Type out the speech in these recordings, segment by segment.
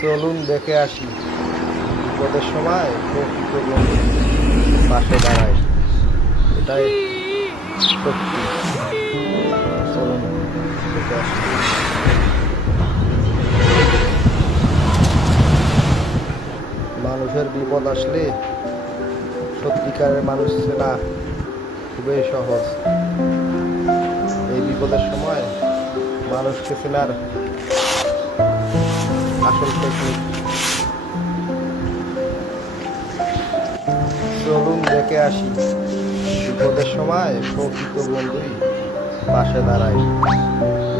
চলুন দেখে আসি বিপদের সময় প্রকৃত বন্ধু পাশে দাঁড়ায়, এটাই সত্যি। চলুন দেখে আসি। মানুষের বিপদ আসলে সত্যিকারের মানুষ চেনা খুবই সহজ। এই বিপদের সময় মানুষকে চেনার আসল টেকনিক। চলুন দেখে আসি বিপদের সময় প্রকৃত বন্ধুই পাশে দাঁড়ায়,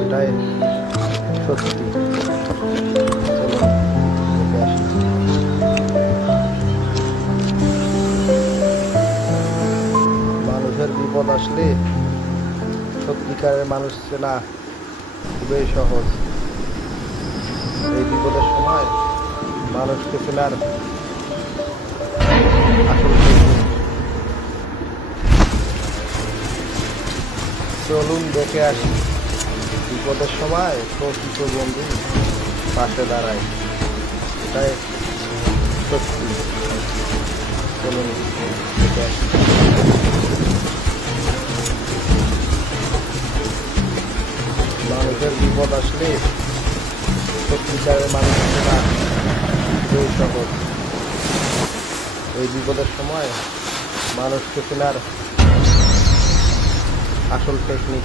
এটাই সত্যি। চলুন দেখে আসি। মানুষের বিপদ আসলে সত্যিকারের মানুষ চেনা খুবই সহজ। এই বিপদের সময় মানুষকে চেনার আসল টেকনিক। চলুন দেখে আসি বিপদের সময় প্রকৃত বন্ধু পাশে দাঁড়ায়, এটাই সত্যি। চলুন দেখে আসি। মানুষের বিপদ আসলে সত্যিকারের মানুষ চেনা খুবই সহজ। এই বিপদের সময় মানুষকে চেনার আসল টেকনিক।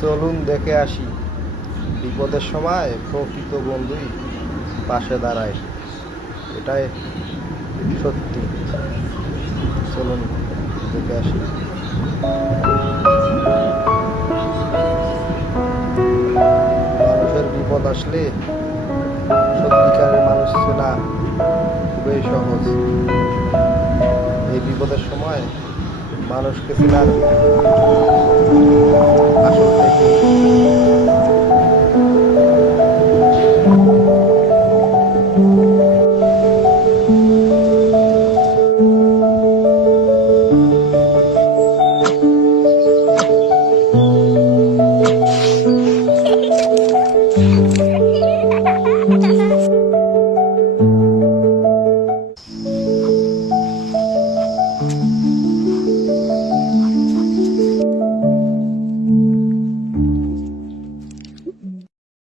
চলুন দেখে আসি বিপদের সময় প্রকৃত বন্ধুই পাশে দাঁড়ায়, এটাই সত্যি। চলুন দেখে আসি। মানুষের বিপদ আসলে সত্যিকারের মানুষ চেনা খুবই সহজ। এই বিপদের সময় মানুষকে চেনার